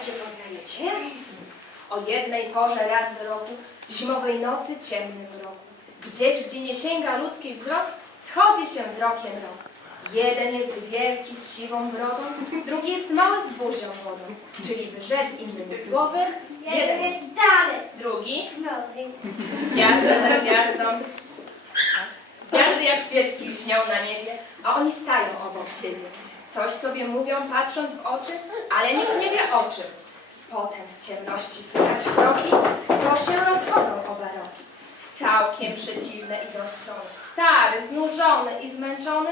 postacie poznajecie? O jednej porze raz w roku, w zimowej nocy, ciemnym roku. Gdzieś, gdzie nie sięga ludzki wzrok, Schodzi się z rokiem rok. Jeden jest wielki z siwą brodą, drugi jest mały z buzią wodą. Czyli by rzec innymi słowy, jeden jest dalej. drugi, Nowy. gwiazda za gwiazdą. Gwiazdy jak świeczki lśnią na niebie, a oni stają obok siebie. Coś sobie mówią, patrząc w oczy, ale nikt nie wie o czym. Potem w ciemności słychać kroki, to się rozchodzą oba. W całkiem przeciwne idą strony. Stary, znużony i zmęczony,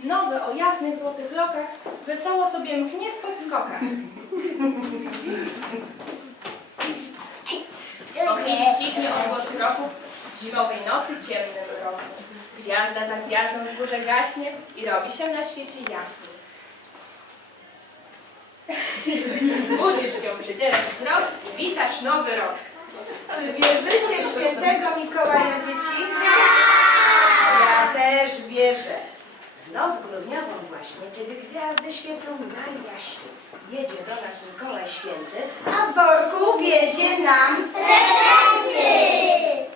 nowy o jasnych złotych lokach, wesoło sobie mknie w podskokach. Po chwili cichnie odgłos kroków w zimowej nocy ciemnym roku. Gwiazda za gwiazdą w górze gaśnie i robi się na świecie jaśniej. Budzisz się, przecierasz wzrok i witasz nowy rok. Czy wierzycie w świętego Mikołaja dzieci? Ja też wierzę. W noc grudniową właśnie, kiedy gwiazdy świecą najjaśniej, jedzie do nas Mikołaj Święty, a w worku wiezie nam Ding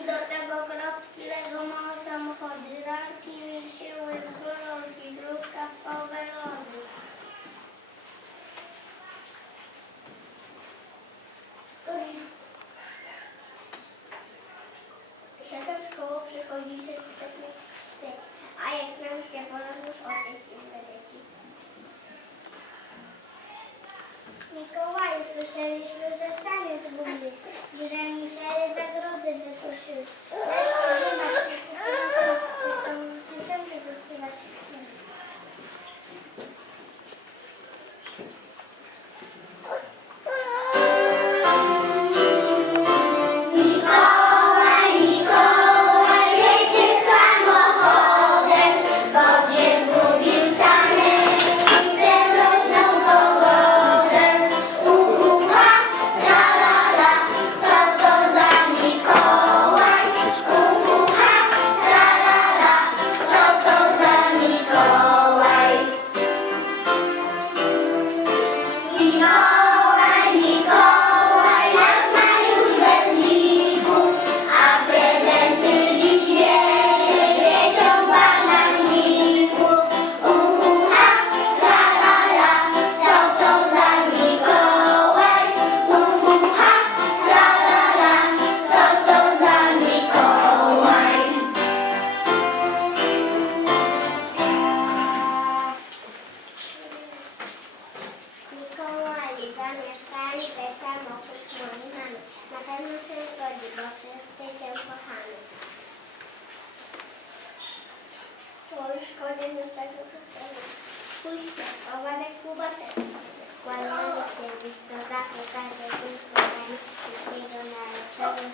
powodu. I do Naszego. Pójdźmy, owadek się dziękujemy. Wszystkiego najlepszego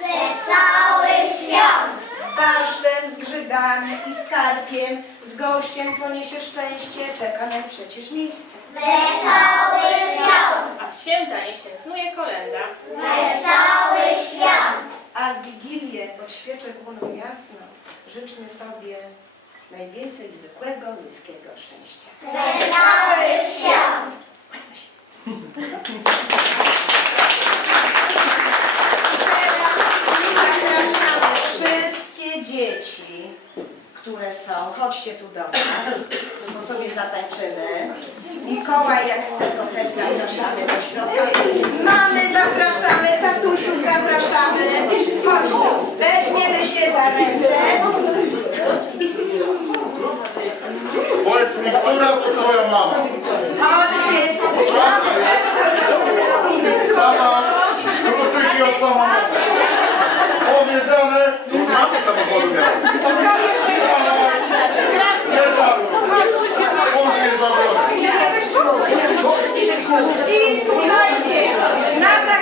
Wesołych świąt! z basztem, z grzybami i skarpiem, z gościem, co niesie szczęście, czeka nam przecież miejsce. Wesołych świąt! A w święta niech się snuje kolenda. Wesołych świąt! A w Wigilię pod świeczek łuną jasno życzmy sobie najwięcej zwykłego ludzkiego szczęścia. Wesołych świąt! Zapraszamy wszystkie dzieci, które są. Chodźcie tu do nas, bo sobie zatańczymy. Mikołaj, jak chce, to też zapraszamy do środka. Mamy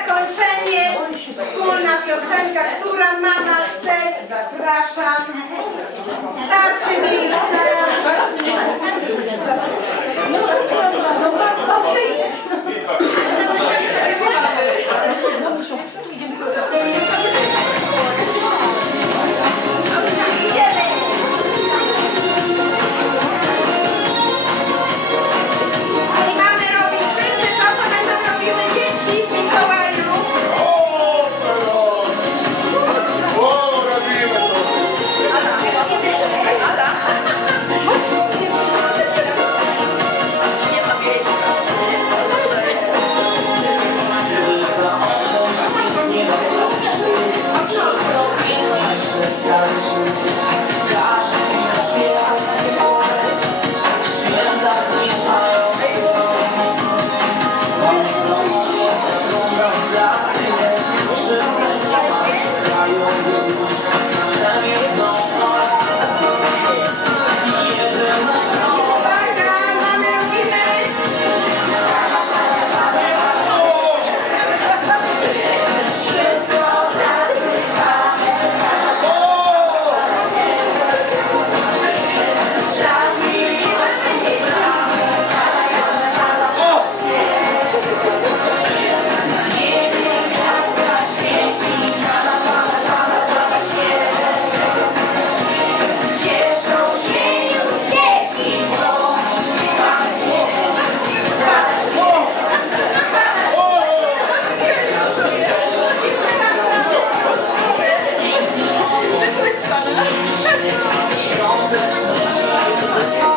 zakończenie wspólna piosenka, która mama chce. Zapraszam. Starczy miejsca. i don't destination.